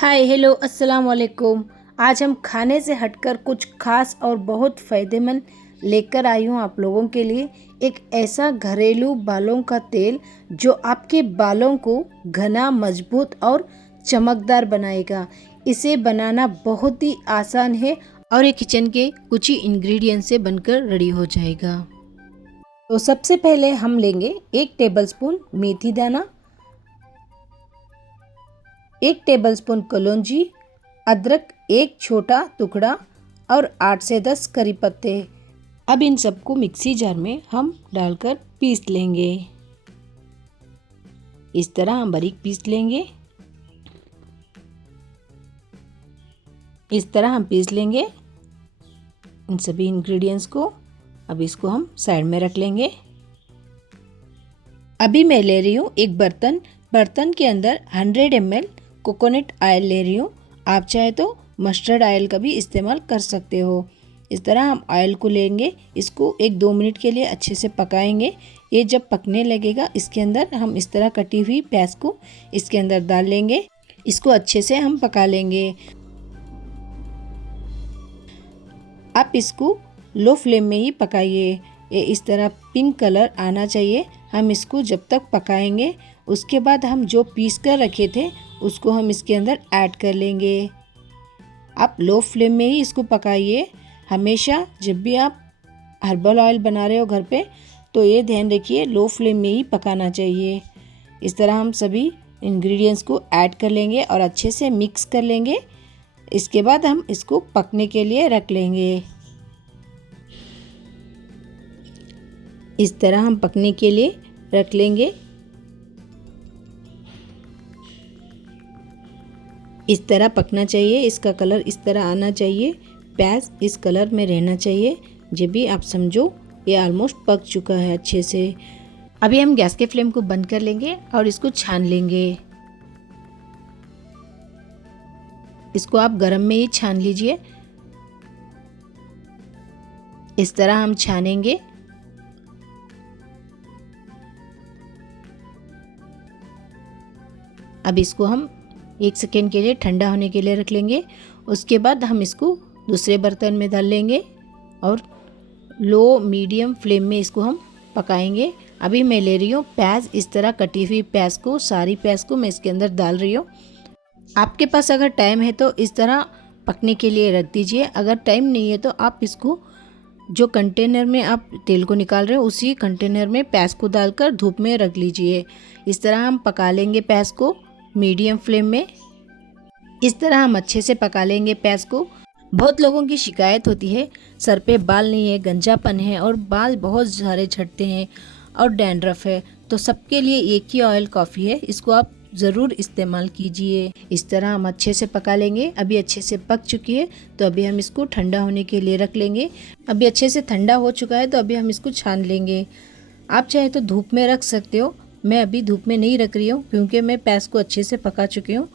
Hi hello अस्सलाम वालेकुम। आज हम खाने से हटकर कुछ खास और बहुत फ़ायदेमंद लेकर आई हूँ आप लोगों के लिए। एक ऐसा घरेलू बालों का तेल जो आपके बालों को घना, मजबूत और चमकदार बनाएगा। इसे बनाना बहुत ही आसान है और ये किचन के कुछ ही इंग्रेडिएंट से बनकर रेडी हो जाएगा। तो सबसे पहले हम लेंगे 1 टेबलस्पून मेथी दाना, 1 टेबलस्पून कलौंजी, अदरक 1 छोटा टुकड़ा और 8 से 10 करी पत्ते। अब इन सबको मिक्सी जार में हम डालकर पीस लेंगे। इस तरह हम बारीक पीस लेंगे। इस तरह हम पीस लेंगे इन सभी इंग्रेडिएंट्स को। अब इसको हम साइड में रख लेंगे। अभी मैं ले रही हूँ एक बर्तन के अंदर 100 ml कोकोनट ऑयल ले रही हूँ। आप चाहे तो मस्टर्ड ऑयल का भी इस्तेमाल कर सकते हो। इस तरह हम ऑयल को लेंगे, इसको 1-2 मिनट के लिए अच्छे से पकाएंगे। ये जब पकने लगेगा इसके अंदर हम इस तरह कटी हुई प्याज को इसके अंदर डाल लेंगे। इसको अच्छे से हम पका लेंगे। आप इसको लो फ्लेम में ही पकाइए। ये इस तरह पिंक कलर आना चाहिए। हम इसको जब तक पकाएंगे उसके बाद हम जो पीस कर रखे थे उसको हम इसके अंदर ऐड कर लेंगे। आप लो फ्लेम में ही इसको पकाइए। हमेशा जब भी आप हर्बल ऑयल बना रहे हो घर पे तो ये ध्यान रखिए लो फ्लेम में ही पकाना चाहिए। इस तरह हम सभी इंग्रेडिएंट्स को ऐड कर लेंगे और अच्छे से मिक्स कर लेंगे। इसके बाद हम इसको पकने के लिए रख लेंगे। इस तरह हम पकने के लिए रख लेंगे। इस तरह पकना चाहिए, इसका कलर इस तरह आना चाहिए, प्याज इस कलर में रहना चाहिए। जब भी आप समझो ये ऑलमोस्ट पक चुका है अच्छे से। अभी हम गैस के फ्लेम को बंद कर लेंगे और इसको छान लेंगे। इसको आप गरम में ही छान लीजिए। इस तरह हम छानेंगे। अब इसको हम 1 सेकेंड के लिए ठंडा होने के लिए रख लेंगे। उसके बाद हम इसको दूसरे बर्तन में डाल लेंगे और लो मीडियम फ्लेम में इसको हम पकाएंगे। अभी मैं ले रही हूँ प्याज, इस तरह कटी हुई प्याज को, सारी प्याज को मैं इसके अंदर डाल रही हूँ। आपके पास अगर टाइम है तो इस तरह पकने के लिए रख दीजिए। अगर टाइम नहीं है तो आप इसको जो कंटेनर में आप तेल को निकाल रहे हो उसी कंटेनर में प्याज को डालकर धूप में रख लीजिए। इस तरह हम पका लेंगे प्याज को मीडियम फ्लेम में। इस तरह हम अच्छे से पका लेंगे प्याज को। बहुत लोगों की शिकायत होती है सर पे बाल नहीं है, गंजापन है और बाल बहुत सारे झड़ते हैं और डैंड्रफ है। तो सबके लिए एक ही ऑयल काफ़ी है, इसको आप ज़रूर इस्तेमाल कीजिए। इस तरह हम अच्छे से पका लेंगे। अभी अच्छे से पक चुकी है तो अभी हम इसको ठंडा होने के लिए रख लेंगे। अभी अच्छे से ठंडा हो चुका है तो अभी हम इसको छान लेंगे। आप चाहे तो धूप में रख सकते हो। मैं अभी धूप में नहीं रख रही हूँ क्योंकि मैं प्याज को अच्छे से पका चुकी हूँ,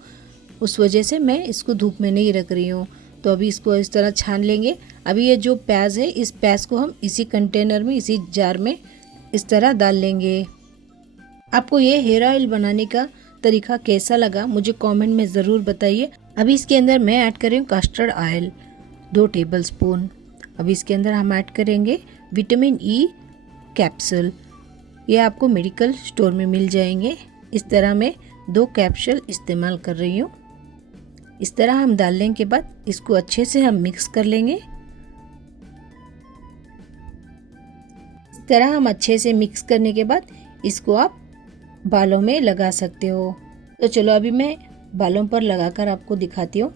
उस वजह से मैं इसको धूप में नहीं रख रही हूँ। तो अभी इसको इस तरह छान लेंगे। अभी ये जो प्याज है इस प्याज को हम इसी कंटेनर में, इसी जार में इस तरह डाल लेंगे। आपको ये हेयर ऑयल बनाने का तरीका कैसा लगा मुझे कमेंट में ज़रूर बताइए। अभी इसके अंदर मैं ऐड कर रही हूँ कस्टर्ड ऑयल 2 टेबलस्पून। अभी इसके अंदर हम ऐड करेंगे विटामिन ई कैप्सूल। ये आपको मेडिकल स्टोर में मिल जाएंगे। इस तरह मैं 2 कैप्सूल इस्तेमाल कर रही हूँ। इस तरह हम डालने के बाद इसको अच्छे से हम मिक्स कर लेंगे। इस तरह हम अच्छे से मिक्स करने के बाद इसको आप बालों में लगा सकते हो। तो चलो अभी मैं बालों पर लगाकर आपको दिखाती हूँ।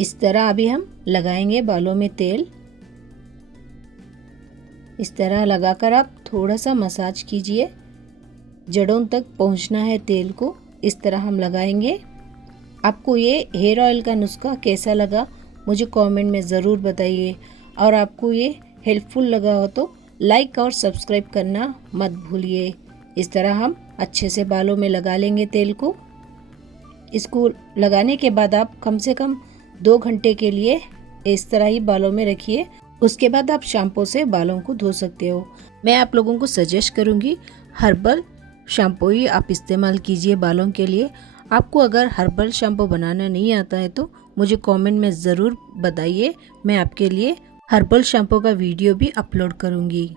इस तरह अभी हम लगाएंगे बालों में तेल। इस तरह लगाकर आप थोड़ा सा मसाज कीजिए, जड़ों तक पहुंचना है तेल को। इस तरह हम लगाएंगे। आपको ये हेयर ऑयल का नुस्खा कैसा लगा मुझे कमेंट में ज़रूर बताइए और आपको ये हेल्पफुल लगा हो तो लाइक और सब्सक्राइब करना मत भूलिए। इस तरह हम अच्छे से बालों में लगा लेंगे तेल को। इसको लगाने के बाद आप कम से कम 2 घंटे के लिए इस तरह ही बालों में रखिए। उसके बाद आप शैम्पू से बालों को धो सकते हो। मैं आप लोगों को सजेस्ट करूंगी हर्बल शैम्पू ही आप इस्तेमाल कीजिए बालों के लिए। आपको अगर हर्बल शैम्पू बनाना नहीं आता है तो मुझे कमेंट में ज़रूर बताइए, मैं आपके लिए हर्बल शैम्पू का वीडियो भी अपलोड करूँगी।